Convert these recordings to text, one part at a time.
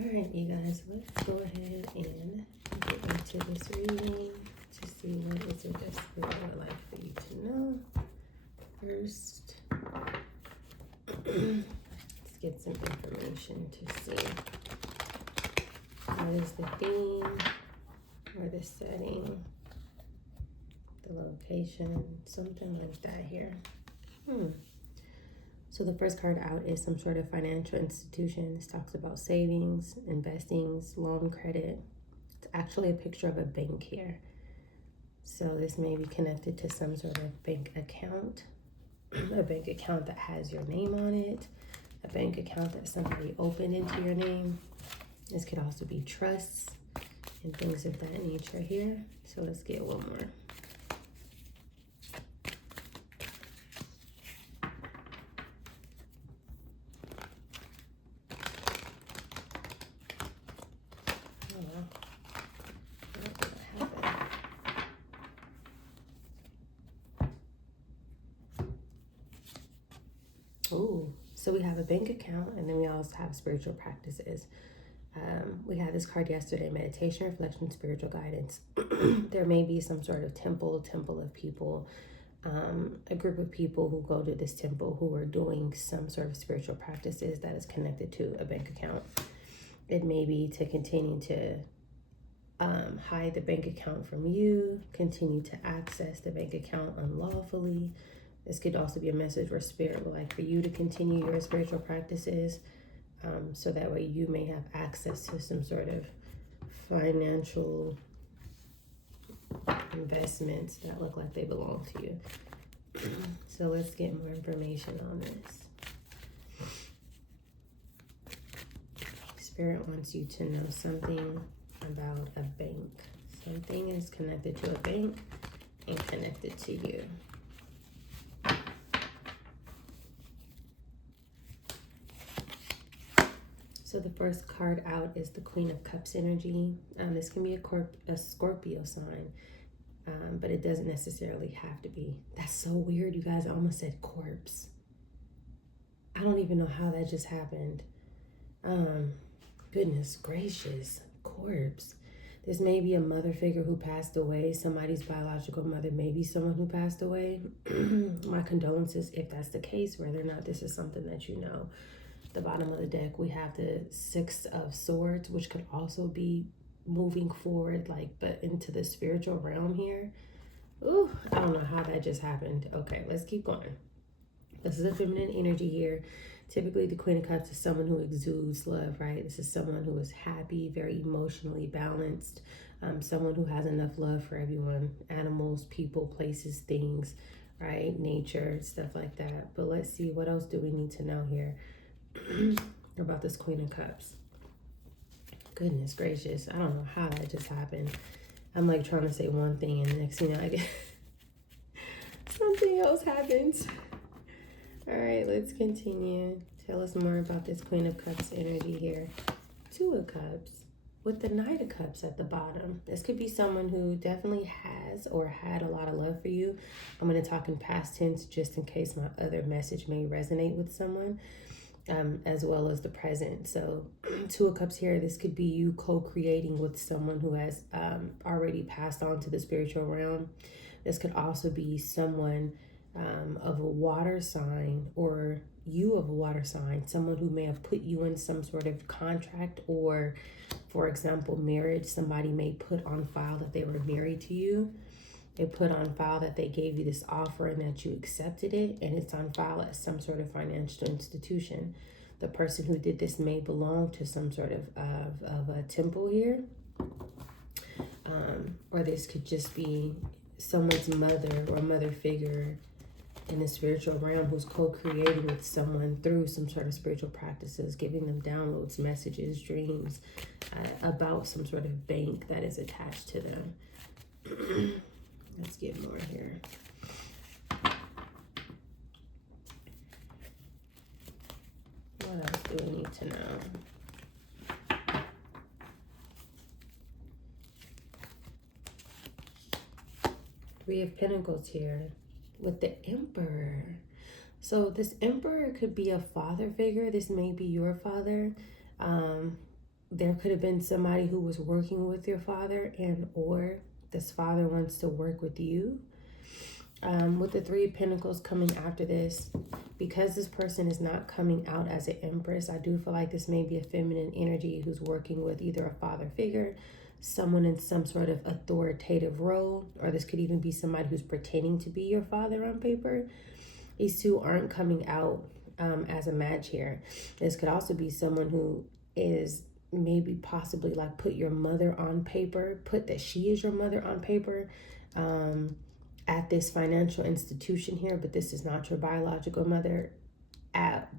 Alright, you guys, let's go ahead and get into this reading to see what is it that Spirit would like for you to know. First, let's get some information to see what is the theme or the setting, the location, something like that here. So the first card out is some sort of financial institution. This talks about savings, investings, loan credit. It's actually a picture of a bank here. So this may be connected to some sort of bank account, a bank account that has your name on it, a bank account that somebody opened into your name. This could also be trusts and things of that nature here. So let's get one more. Ooh, so we have a bank account, and then we also have spiritual practices. We had this card yesterday: meditation, reflection, spiritual guidance. There may be some sort of temple of people, a group of people who go to this temple who are doing some sort of spiritual practices that is connected to a bank account. It may be to continue to hide the bank account from you, continue to access the bank account unlawfully. This could also be a message where Spirit would like for you to continue your spiritual practices, so that way you may have access to some sort of financial investments that look like they belong to you. So let's get more information on this. Spirit wants you to know something about a bank. Something is connected to a bank and connected to you. So the first card out is the Queen of Cups energy. This can be a Scorpio sign, but it doesn't necessarily have to be. That's so weird, you guys. I almost said corpse. I don't even know how that just happened. Goodness gracious, corpse. This may be a mother figure who passed away, somebody's biological mother, maybe someone who passed away. My condolences if that's the case, whether or not this is something that you know. The bottom of the deck, we have the Six of Swords, which could also be moving forward, but into the spiritual realm here. Ooh, I don't know how that just happened. Okay, let's keep going. This is a feminine energy here. Typically, the Queen of Cups is someone who exudes love, right? This is someone who is happy, very emotionally balanced, someone who has enough love for everyone, animals, people, places, things, right? Nature, stuff like that. But let's see, what else do we need to know here about this Queen of Cups? Goodness gracious, I don't know how that just happened. I'm trying to say one thing and the next thing I get something else happens. All right, let's continue. Tell us more about this Queen of Cups energy here. Two of Cups with the Knight of Cups at the bottom. This could be someone who definitely has or had a lot of love for you. I'm going to talk in past tense just in case my other message may resonate with someone. As well as the present. So Two of Cups here, this could be you co-creating with someone who has already passed on to the spiritual realm. This could also be someone of a water sign, or you of a water sign, someone who may have put you in some sort of contract, or for example, marriage. Somebody may put on file that they were married to you. They put on file that they gave you this offer and that you accepted it, and it's on file at some sort of financial institution. The person who did this may belong to some sort of a temple here. Or this could just be someone's mother or mother figure in the spiritual realm who's co-creating with someone through some sort of spiritual practices, giving them downloads, messages, dreams about some sort of bank that is attached to them. Let's get more here. What else do we need to know? Three of Pentacles here with the Emperor. So this Emperor could be a father figure. This may be your father. there could have been somebody who was working with your father, and or this father wants to work with you. With the Three of Pentacles coming after this, because this person is not coming out as an empress, I do feel like this may be a feminine energy who's working with either a father figure, someone in some sort of authoritative role, or this could even be somebody who's pretending to be your father on paper. These two aren't coming out as a match here. This could also be someone who is maybe possibly like put your mother on paper, put that she is your mother on paper at this financial institution here, but this is not your biological mother.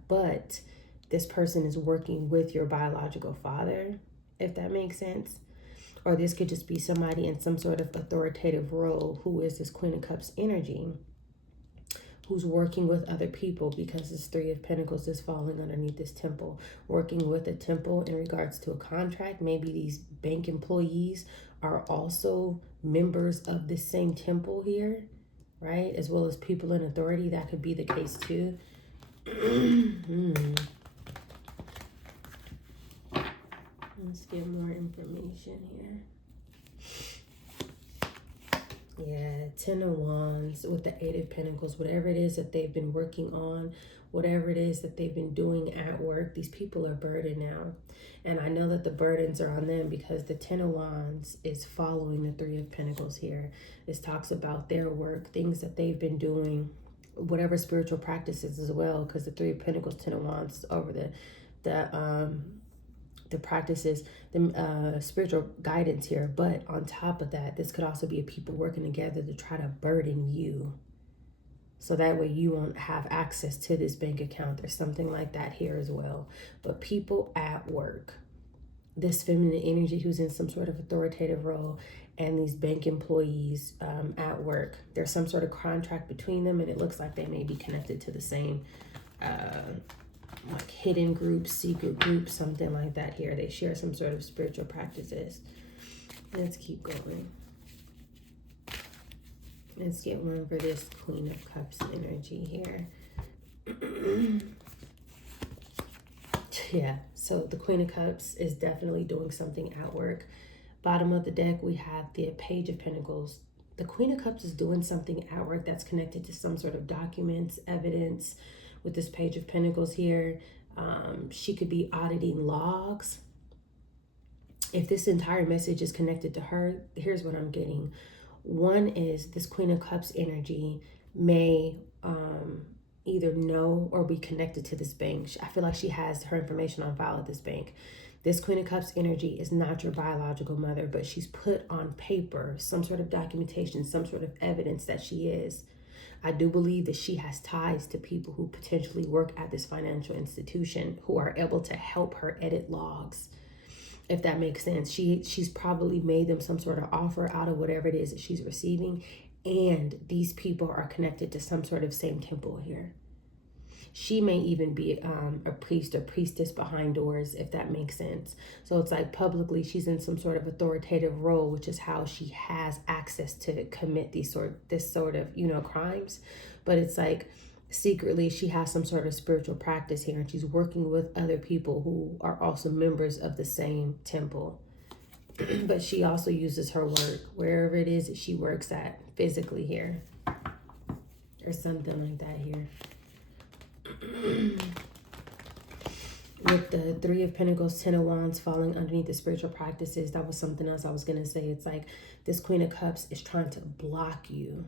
But this person is working with your biological father, if that makes sense. Or this could just be somebody in some sort of authoritative role who is this Queen of Cups energy, who's working with other people, because this Three of Pentacles is falling underneath this temple. Working with a temple in regards to a contract. Maybe these bank employees are also members of this same temple here, right? As well as people in authority. That could be the case too. Let's get more information here. Yeah, Ten of Wands with the Eight of Pentacles. Whatever it is that they've been working on, whatever it is that they've been doing at work, these people are burdened now. And I know that the burdens are on them because the Ten of Wands is following the Three of Pentacles here. This talks about their work, things that they've been doing, whatever spiritual practices as well, because the Three of Pentacles, Ten of Wands over the practices, the spiritual guidance here. But on top of that, this could also be people working together to try to burden you, so that way you won't have access to this bank account. There's something like that here as well. But people at work, this feminine energy who's in some sort of authoritative role, and these bank employees at work, there's some sort of contract between them, and it looks like they may be connected to the same like hidden group, secret group, something like that here. They share some sort of spiritual practices. Let's keep going. Let's get one for this Queen of Cups energy here. Yeah, so the Queen of Cups is definitely doing something at work. Bottom of the deck, we have the Page of Pentacles. The Queen of Cups is doing something at work that's connected to some sort of documents, evidence. With this Page of Pentacles here, she could be auditing logs. If this entire message is connected to her, here's what I'm getting. One is this Queen of Cups energy may either know or be connected to this bank. I feel like she has her information on file at this bank. This Queen of Cups energy is not your biological mother, but she's put on paper some sort of documentation, some sort of evidence that she is. I do believe that she has ties to people who potentially work at this financial institution who are able to help her edit logs, if that makes sense. She's probably made them some sort of offer out of whatever it is that she's receiving, and these people are connected to some sort of same temple here. She may even be a priest or priestess behind doors, if that makes sense. So it's like publicly she's in some sort of authoritative role, which is how she has access to commit this sort of crimes. But it's like secretly she has some sort of spiritual practice here, and she's working with other people who are also members of the same temple. But she also uses her work wherever it is that she works at physically here, or something like that here. With the Three of Pentacles, Ten of Wands falling underneath the spiritual practices, that was something else I was going to say. It's like this Queen of Cups is trying to block you.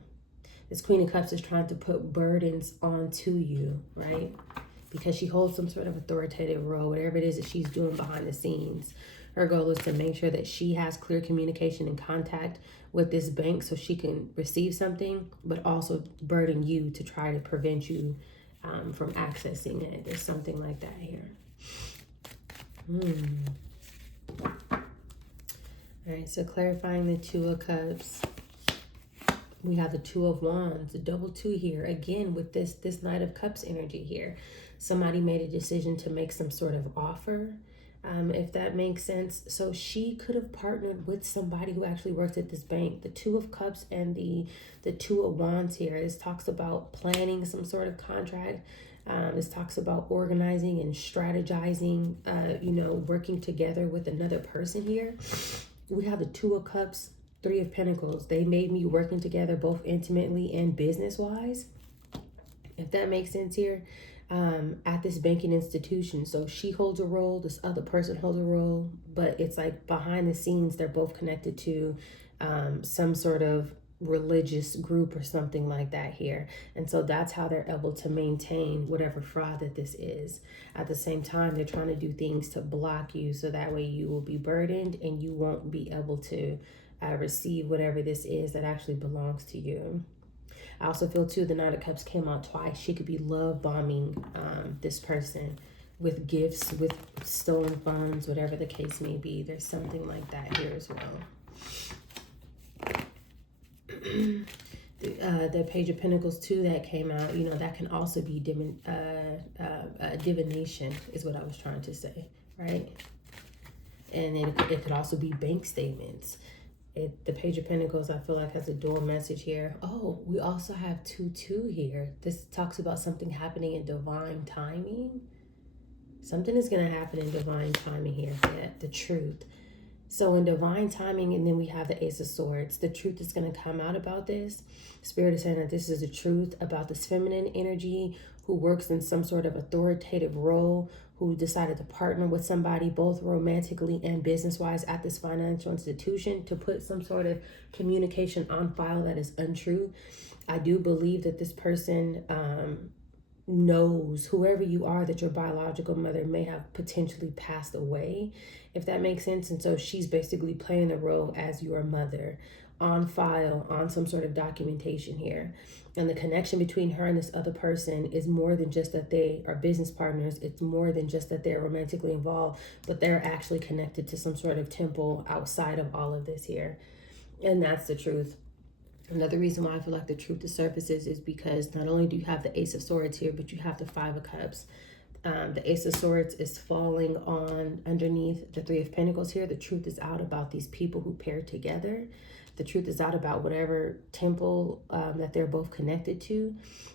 This Queen of Cups is trying to put burdens onto you, right? Because she holds some sort of authoritative role, whatever it is that she's doing behind the scenes. Her goal is to make sure that she has clear communication and contact with this bank so she can receive something, but also burden you to try to prevent you from accessing it. There's something like that here. All right, so clarifying the Two of Cups. We have the Two of Wands, the double two here. Again, with this Knight of Cups energy here. Somebody made a decision to make some sort of offer, if that makes sense. So she could have partnered with somebody who actually works at this bank. The Two of Cups and the Two of Wands here. This talks about planning some sort of contract. This talks about organizing and strategizing, working together with another person here. We have the Two of Cups, Three of Pentacles. They made me working together both intimately and business-wise, if that makes sense here, at this banking institution. So she holds a role, this other person holds a role, but it's like behind the scenes, they're both connected to some sort of religious group or something like that here. And so that's how they're able to maintain whatever fraud that this is. At the same time, they're trying to do things to block you, so that way you will be burdened and you won't be able to receive whatever this is that actually belongs to you. I also feel too, the Knight of Cups came out twice. She could be love bombing this person with gifts, with stolen funds, whatever the case may be. There's something like that here as well. The Page of Pentacles too that came out, that can also be divination is what I was trying to say, right? And it could also be bank statements. The Page of Pentacles, I feel like, has a dual message here. Oh, we also have 2-2 here. This talks about something happening in divine timing. Something is going to happen in divine timing here. Yeah, the truth. So in divine timing, and then we have the Ace of Swords. The truth is going to come out about this. Spirit is saying that this is the truth about this feminine energy who works in some sort of authoritative role, who decided to partner with somebody both romantically and business-wise at this financial institution to put some sort of communication on file that is untrue. I do believe that this person knows, whoever you are, that your biological mother may have potentially passed away, if that makes sense. And so she's basically playing the role as your mother on file, on some sort of documentation here. And the connection between her and this other person is more than just that they are business partners. It's more than just that they're romantically involved, but they're actually connected to some sort of temple outside of all of this here. And that's the truth. Another reason why I feel like the truth surfaces is because not only do you have the Ace of Swords here, but you have the Five of Cups. The Ace of Swords is falling on underneath the Three of Pentacles here. The truth is out about these people who pair together. The truth is out about whatever temple that they're both connected to.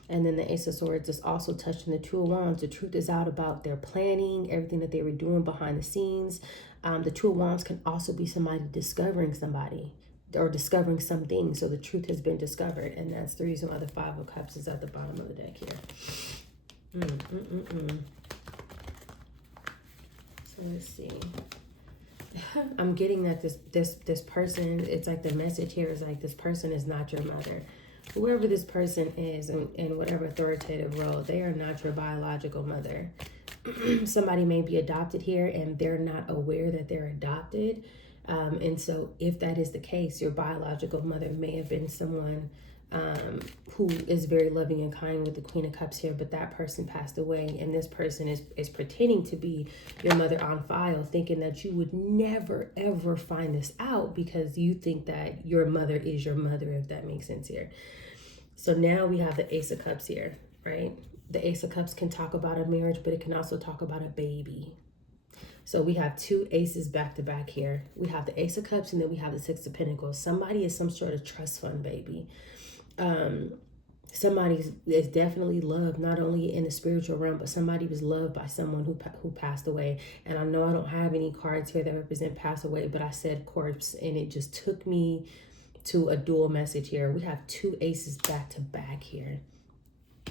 And then the Ace of Swords is also touching the Two of Wands. The truth is out about their planning, everything that they were doing behind the scenes. The Two of Wands can also be somebody discovering somebody or discovering something. So the truth has been discovered. And that's the reason why the Five of Cups is at the bottom of the deck here. So let's see. I'm getting that this person, it's like the message here is like, this person is not your mother. Whoever this person is in whatever authoritative role, they are not your biological mother. Somebody may be adopted here and they're not aware that they're adopted. And so if that is the case, your biological mother may have been someone who is very loving and kind with the Queen of Cups here, but that person passed away, and this person is pretending to be your mother on file, thinking that you would never ever find this out because you think that your mother is your mother, if that makes sense here. So now we have the Ace of Cups here, right? The Ace of Cups can talk about a marriage, but it can also talk about a baby. So we have two aces back to back here. We have the Ace of Cups and then we have the Six of Pentacles. Somebody is some sort of trust fund baby. Somebody is definitely loved, not only in the spiritual realm, but somebody was loved by someone who passed away. And I know I don't have any cards here that represent pass away, but I said corpse, and it just took me to a dual message here. We have two aces back to back here.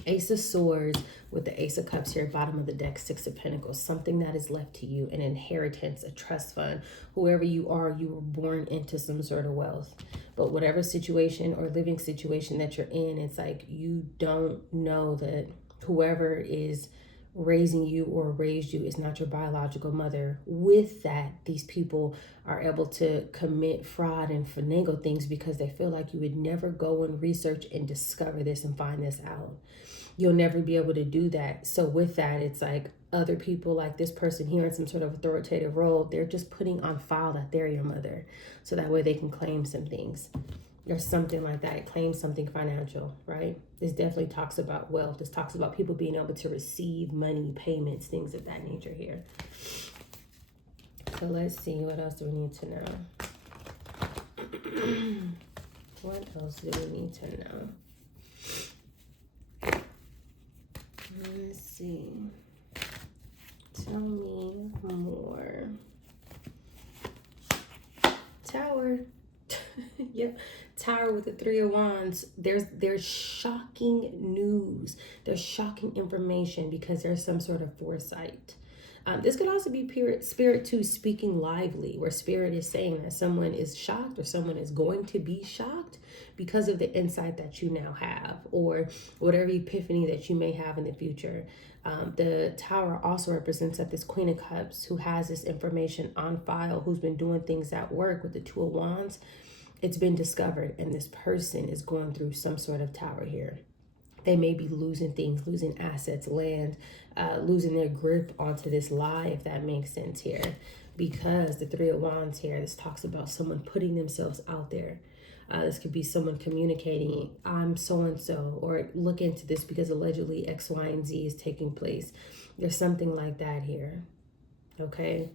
Ace of Swords with the Ace of Cups here, bottom of the deck, Six of Pentacles, something that is left to you, an inheritance, a trust fund. Whoever you are, you were born into some sort of wealth. But whatever situation or living situation that you're in, it's like you don't know that whoever is raising you or raised you is not your biological mother. With that, these people are able to commit fraud and finagle things because they feel like you would never go and research and discover this and find this out. You'll never be able to do that. So with that, it's like other people, like this person here in some sort of authoritative role, they're just putting on file that they're your mother. So that way they can claim some things or something like that. Claim something financial, right? This definitely talks about wealth. This talks about people being able to receive money, payments, things of that nature here. So let's see, what else do we need to know? What else do we need to know? Let's see. Tell me more. Tower. Yep. Tower with the 3 of Wands. There's shocking news. There's shocking information because there's some sort of foresight. This could also be spirit too speaking lively, where spirit is saying that someone is shocked or someone is going to be shocked because of the insight that you now have, or whatever epiphany that you may have in the future. The Tower also represents that this Queen of Cups who has this information on file, who's been doing things at work with the 2 of Wands, it's been discovered, and this person is going through some sort of tower here. They may be losing things, losing assets, land, losing their grip onto this lie, if that makes sense here. Because the 3 of Wands here, this talks about someone putting themselves out there. This could be someone communicating, I'm so-and-so, or look into this because allegedly X, Y, and Z is taking place. There's something like that here. Okay?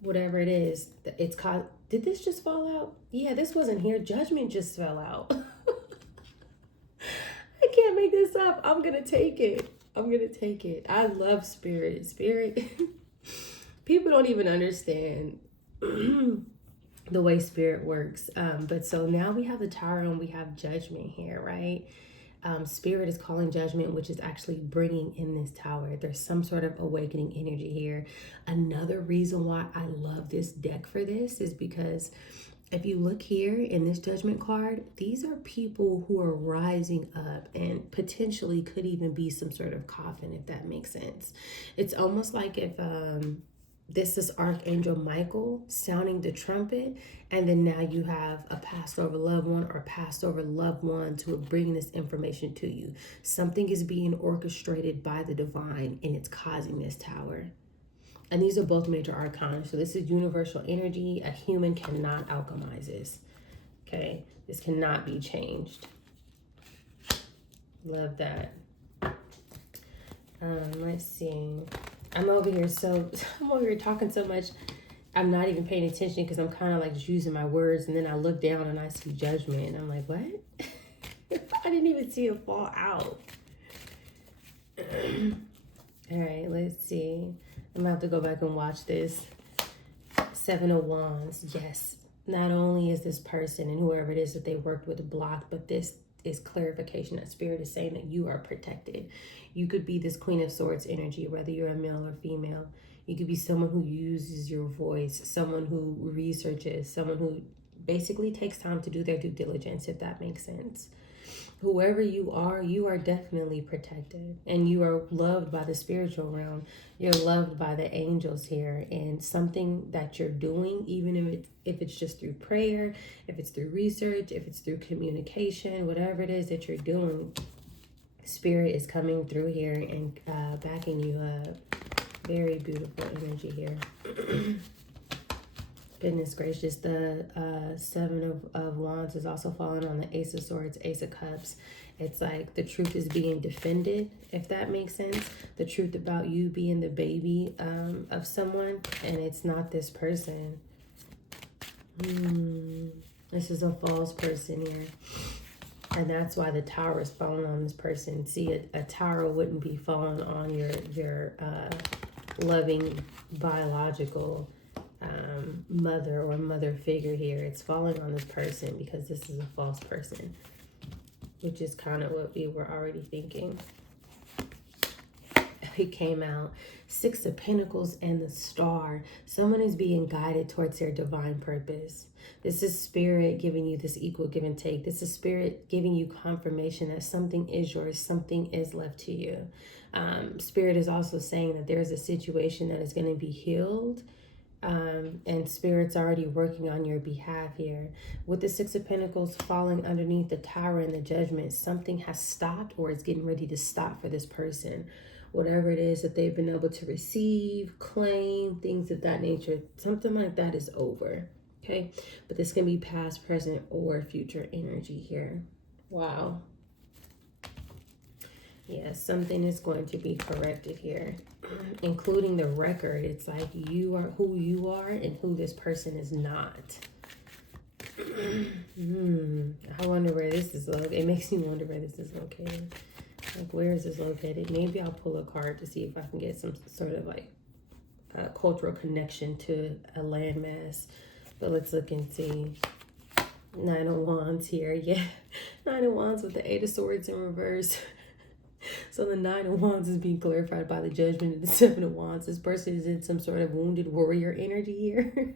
Whatever it is, it's called. Did this just fall out? Yeah, this wasn't here. Judgment just fell out. I can't make this up. I'm going to take it. I'm going to take it. I love spirit. Spirit. People don't even understand the way spirit works. But so now we have the Tower and we have judgment here, right? Spirit is calling judgment, which is actually bringing in this Tower. There's some sort of awakening energy here. Another reason why I love this deck for this is because if you look here in this judgment card, these are people who are rising up and potentially could even be some sort of coffin, if that makes sense. It's almost like if this is Archangel Michael sounding the trumpet, and then now you have a passed over loved one or passed over loved ones who are bringing this information to you. Something is being orchestrated by the divine, and it's causing this Tower. And these are both major arcana. So this is universal energy. A human cannot alchemize this. Okay? This cannot be changed. Love that. Let's see. I'm over here talking so much. I'm not even paying attention because I'm kind of like just using my words. And then I look down and I see judgment. And I'm like, what? I didn't even see it fall out. All right, let's see. I'm gonna have to go back and watch this. 7 of Wands. Yes. Not only is this person and whoever it is that they worked with blocked, but this is clarification that spirit is saying that you are protected. You could be this Queen of Swords energy, whether you're a male or female. You could be someone who uses your voice, someone who researches, someone who basically takes time to do their due diligence, if that makes sense. Whoever you are definitely protected, and you are loved by the spiritual realm. You're loved by the angels here, and something that you're doing, even if it's just through prayer, if it's through research, if it's through communication, whatever it is that you're doing, spirit is coming through here and backing you up. Very beautiful energy here. Goodness gracious, the 7 of Wands is also falling on the Ace of Swords, Ace of Cups. It's like the truth is being defended, if that makes sense. The truth about you being the baby of someone, and it's not this person. This is a false person here. And that's why the Tower is falling on this person. See, a Tower wouldn't be falling on your loving biological mother or mother figure here. It's falling on this person because this is a false person, which is kind of what we were already thinking. It came out 6 of Pentacles and the Star. Someone is being guided towards their divine purpose. This is spirit giving you this equal give and take. This is spirit giving you confirmation that something is yours, something is left to you. Spirit is also saying that there's a situation that is going to be healed. And spirit's already working on your behalf here. With the 6 of Pentacles falling underneath the Tower and the Judgment, something has stopped or is getting ready to stop for this person. Whatever it is that they've been able to receive, claim, things of that nature, something like that is over. Okay, but this can be past, present, or future energy here. Wow. Yeah, something is going to be corrected here, including the record. It's like you are who you are and who this person is not. I wonder where this is located. It makes me wonder where this is located. Like, where is this located? Maybe I'll pull a card to see if I can get some sort of like cultural connection to a landmass. But let's look and see. Nine of Wands here. Yeah. Nine of Wands with the Eight of Swords in reverse. So the Nine of Wands is being clarified by the Judgment of the Seven of Wands. This person is in some sort of wounded warrior energy here.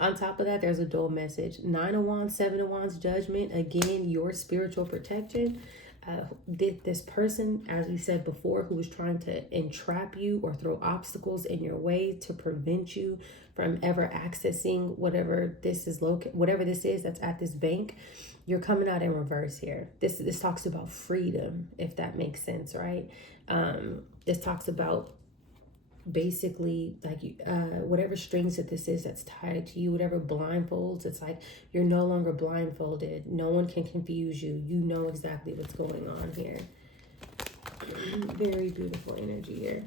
On top of that, there's a dual message. Nine of Wands, Seven of Wands, Judgment. Again, your spiritual protection. This person, as we said before, who was trying to entrap you or throw obstacles in your way to prevent you from ever accessing whatever this is whatever this is that's at this bank, you're coming out in reverse here. This talks about freedom, if that makes sense, right? This talks about basically like whatever strings that this is that's tied to you, whatever blindfolds, it's like you're no longer blindfolded. No one can confuse you. You know exactly what's going on here. Very beautiful energy here.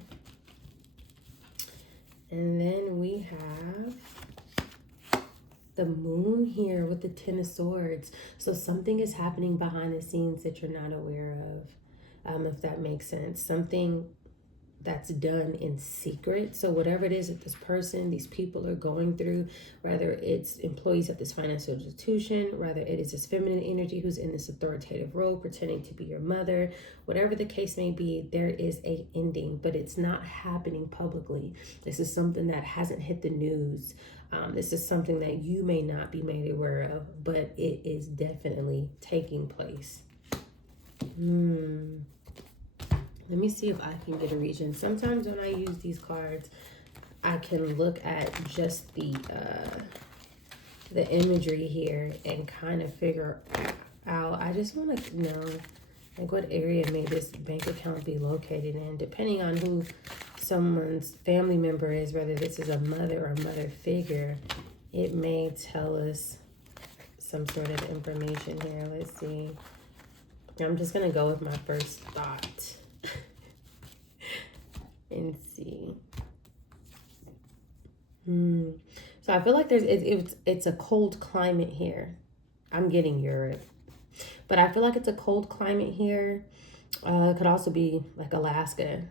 And then we have the Moon here with the Ten of Swords. So something is happening behind the scenes that you're not aware of, if that makes sense. Something that's done in secret. So whatever it is that this person, these people are going through, whether it's employees at this financial institution, whether it is this feminine energy who's in this authoritative role pretending to be your mother, whatever the case may be, there is a ending, but it's not happening publicly. This is something that hasn't hit the news. This is something that you may not be made aware of, but it is definitely taking place. Let me see if I can get a region. Sometimes when I use these cards, I can look at just the imagery here and kind of figure out. I just want to know, like, what area may this bank account be located in, depending on who someone's family member is, whether this is a mother or mother figure. It may tell us some sort of information here. Let's see. I'm just going to go with my first thought. And see. So I feel like it's a cold climate here. I'm getting Europe, but I feel like it's a cold climate here. It could also be like Alaska.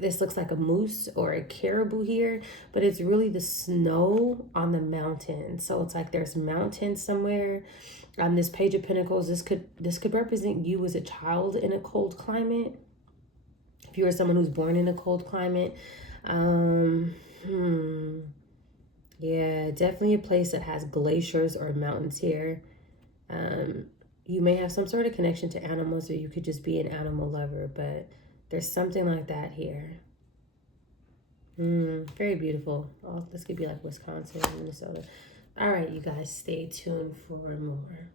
This looks like a moose or a caribou here, but it's really the snow on the mountain. So it's like there's mountains somewhere. This Page of Pentacles, this could represent you as a child in a cold climate. If you are someone who's born in a cold climate, yeah, definitely a place that has glaciers or mountains here. You may have some sort of connection to animals, or you could just be an animal lover, but there's something like that here. Very beautiful. Oh, this could be like Wisconsin, Minnesota. All right, you guys, stay tuned for more.